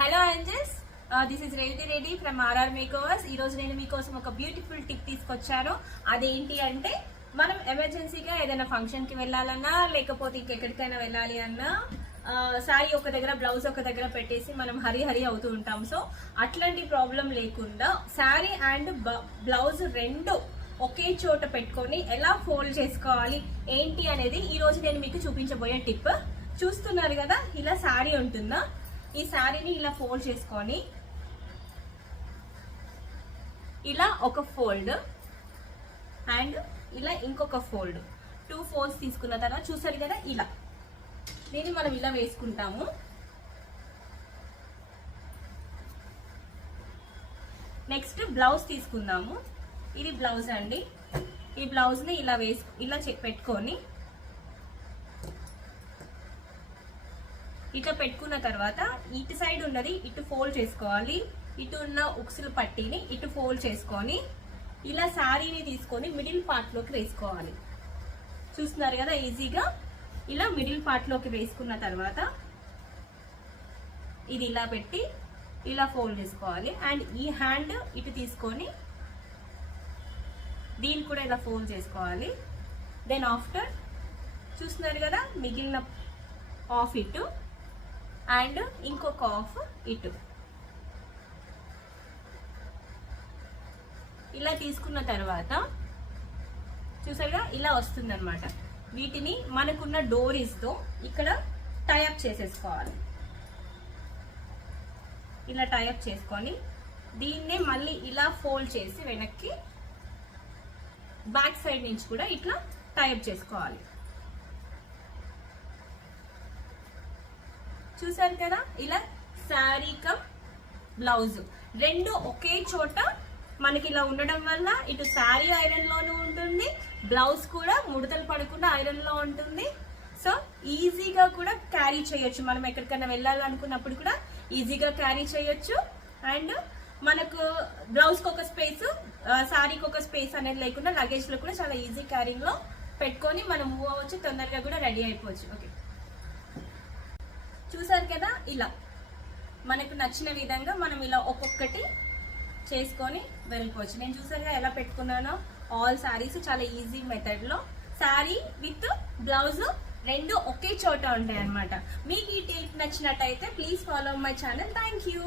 Hello angels, this is Revathi Reddy from RR makeovers. ఈ రోజు నేను మీకోసం ఒక బ్యూటిఫుల్ టిప్ తీసుకొచ్చాను. అదేంటి అంటే, మనం ఎమర్జెన్సీగా ఏదైనా ఫంక్షన్ కి వెళ్ళాలన్నా లేకపోతే ఇంకెక్కడికైనా వెళ్ళాలి అన్నా సారీ ఒక దగ్గర బ్లౌజ్ ఒక దగ్గర పెట్టేసి మనం హరి అవుతూ ఉంటాం. సో అట్లాంటి ప్రాబ్లం లేకుండా శారీ అండ్ బ్లౌజ్ రెండు ఒకే చోట పెట్టుకొని ఎలా ఫోల్డ్ చేసుకోవాలి ఏంటి అనేది ఈ రోజు నేను మీకు చూపించబోయే టిప్. చూస్తున్నారు కదా, ఇలా శారీ ఉంటుందా, ఈ శారీని ఇలా ఫోల్డ్ చేసుకొని ఇలా ఒక ఫోల్డ్ అండ్ ఇలా ఇంకొక ఫోల్డ్, 2 ఫోల్డ్స్ తీసుకున్న తర్వాత చూసారు కదా, ఇలా దీన్ని మనం ఇలా వేసుకుంటాము. నెక్స్ట్ బ్లౌజ్ తీసుకుందాము. ఇది బ్లౌజ్ అండి. ఈ బ్లౌజ్ ని ఇలా పెట్టుకొని ఇట్లా పెట్టుకున్న తర్వాత ఇటు సైడ్ ఉన్నది ఇటు ఫోల్డ్ చేసుకోవాలి. ఇటు ఉన్న ఉక్సులు పట్టీని ఇటు ఫోల్డ్ చేసుకొని ఇలా శారీని తీసుకొని మిడిల్ పార్ట్ లోకి వేసుకోవాలి. చూస్తున్నారు కదా, ఈజీగా ఇలా మిడిల్ పార్ట్ లోకి వేసుకున్న తర్వాత ఇది ఇలా పెట్టి ఇలా ఫోల్డ్ చేసుకోవాలి. అండ్ ఈ హ్యాండ్ ఇటు తీసుకొని దీన్ని కూడా ఇలా ఫోల్డ్ చేసుకోవాలి. దెన్ ఆఫ్టర్ చూస్తున్నారు కదా, మిగిలిన హాఫ్ ఇటు అండ్ ఇంకొక హాఫ్ ఇటు ఇలా తీసుకున్న తర్వాత చూసారుగా, ఇలా వస్తుంది అనమాట. వీటిని మనకున్న డోరీస్ తో ఇక్కడ టైఅప్ చేసేసుకోవాలి. ఇలా టైఅప్ చేసుకొని దీన్నే మళ్ళీ ఇలా ఫోల్డ్ చేసి వెనక్కి బ్యాక్ సైడ్ నుంచి కూడా ఇట్లా టైఅప్ చేసుకోవాలి. చూసారు కదా, ఇలా శారీ కమ్ బ్లౌజ్ రెండు ఒకే చోట మనకి ఇలా ఉండడం వల్ల ఇటు శారీ ఐరన్ లోనూ ఉంటుంది, బ్లౌజ్ కూడా ముడతలు పడకుండా ఐరన్ లో ఉంటుంది. సో ఈజీగా కూడా క్యారీ చేయొచ్చు. మనం ఎక్కడికైనా వెళ్ళాలనుకున్నప్పుడు కూడా ఈజీగా క్యారీ చేయొచ్చు. అండ్ మనకు బ్లౌజ్కి ఒక స్పేస్, శారీకి ఒక స్పేస్ అనేది లేకుండా లగేజ్ లో కూడా చాలా ఈజీ క్యారింగ్ లో పెట్టుకొని మనం మూవ్ అవ్వచ్చు, తొందరగా కూడా రెడీ అయిపోవచ్చు. ఓకే, చూసారు కదా, ఇలా మనకు నచ్చిన విధంగా మనం ఇలా ఒక్కొక్కటి చేసుకొని వెళ్ళిపోవచ్చు. నేను చూసారుగా ఎలా పెట్టుకున్నానో ఆల్ శారీస్ చాలా ఈజీ మెథడ్ లో. శారీ విత్ బ్లౌజ్ రెండు ఒకే చోట ఉంటాయి అన్నమాట. మీకు ఈ టిప్ నచ్చినట్టయితే please follow my channel. Thank you.